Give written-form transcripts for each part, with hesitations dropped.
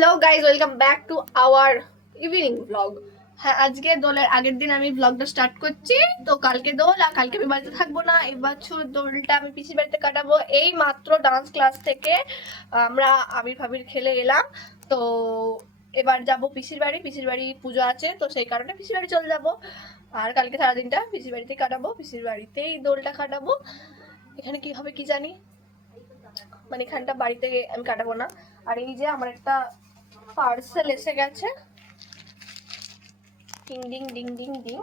Hello guys, welcome back to our evening blog. হ্যাঁ, আজকে দোলের আগের দিন আমি ব্লগটা স্টার্ট করছি। তো কালকে দোল, আর কালকে আমি বাড়িতে থাকবো না। এবছর দোলটা আমি পিসির বাড়িতে কাটাবো। এই মাত্র ডান্স ক্লাস থেকে আমরা আবির ফাবির খেলে এলাম। তো এবার যাব পিসির বাড়ি। পিসির বাড়ি পুজো আছে, তো সেই কারণে পিসির বাড়ি চলে যাব। আর কালকে সারাদিনটা পিসির বাড়িতেই কাটাবো, পিসির বাড়িতেই দোলটা কাটাবো। এখানে কি হবে কি জানি, মানে এখানটা বাড়িতে আমি কাটাবো না। আর এই যে আমার একটা পার্সেল এসে গেছে, ding ding ding ding ding,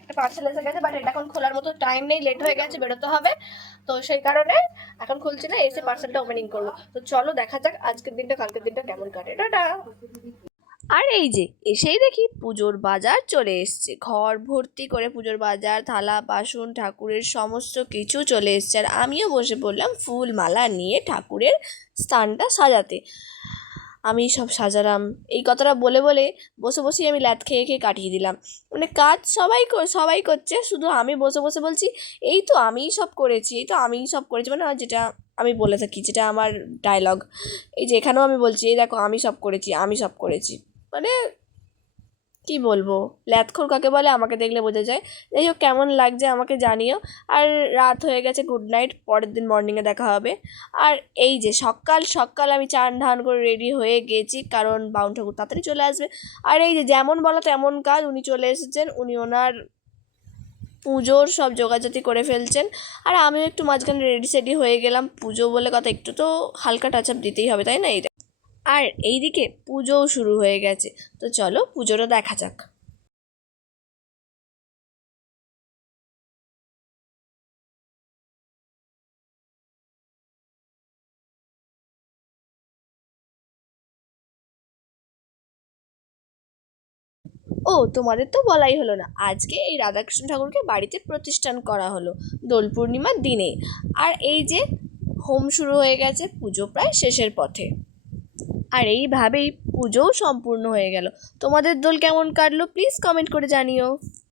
একটা পার্সেল এসে গেছে, বাট এটা এখন খোলার মতো টাইম নেই, লেট হয়ে গেছে, বেরোতে হবে। তো সেই কারণে এখন খুলছি না, এসে পার্সেলটা ওপেনিং করবো। তো চলো দেখা যাক আজকের দিনটা কালকের দিনটা কেমন কাটে। টাটা। আর এই যে এসেই দেখি পুজোর বাজার চলে এসছে, ঘর ভর্তি করে পুজোর বাজার, থালা বাসন, ঠাকুরের সমস্ত কিছু চলে এসছে। আর আমিও বসে পড়লাম ফুল মালা নিয়ে ঠাকুরের স্থানটা সাজাতে। আমি সব সাজালাম, এই কথাটা বলে বলে বসে বসেই আমি ল্যাদ খেয়ে খেয়ে কাটিয়ে দিলাম। মানে কাজ সবাই করছে, শুধু আমি বসে বসে বলছি এই তো আমিই সব করেছি, এই তো আমিই সব করেছি। মানে যেটা আমি বলে থাকি, যেটা আমার ডায়লগ, এই যে এখানেও আমি বলছি এই দেখো আমি সব করেছি, আমি সব করেছি। মানে কি বলবো, ল্যাদখোর কাকে বলে আমাকে দেখলে বোঝা যায়। যাই হোক, কেমন লাগছে আমাকে জানিও। আর রাত হয়ে গেছে, গুড নাইট, পরের দিন মর্নিংয়ে দেখা হবে। আর এই যে সকাল সকাল আমি চান ধান করে রেডি হয়ে গেছি, কারণ বাউন ঠাকুর তাড়াতাড়ি চলে আসবে। আর এই যে যেমন বলা তেমন কাজ, উনি চলে এসেছেন, উনি ওনার পুজোর সব জোগাড়জাতি করে ফেলছেন। আর আমিও একটু মাঝখানে রেডি সেডি হয়ে গেলাম, পুজো বলে কথা, একটু তো হালকা টাচ আপ দিতেই হবে, তাই না? আর এইদিকে পুজোও শুরু হয়ে গেছে, তো চলো পুজোটা দেখা যাক। ও, তোমাদের তো বলাই হলো না, আজকে এই রাধাকৃষ্ণ ঠাকুরকে বাড়িতে প্রতিষ্ঠান করা হলো দোল পূর্ণিমার দিনে। আর এই যে হোম শুরু হয়ে গেছে, পুজো প্রায় শেষের পথে। আর এইভাবেই পুজোও সম্পূর্ণ হয়ে গেল। তোমাদের দোল কেমন কাটলো প্লিজ কমেন্ট করে জানিও।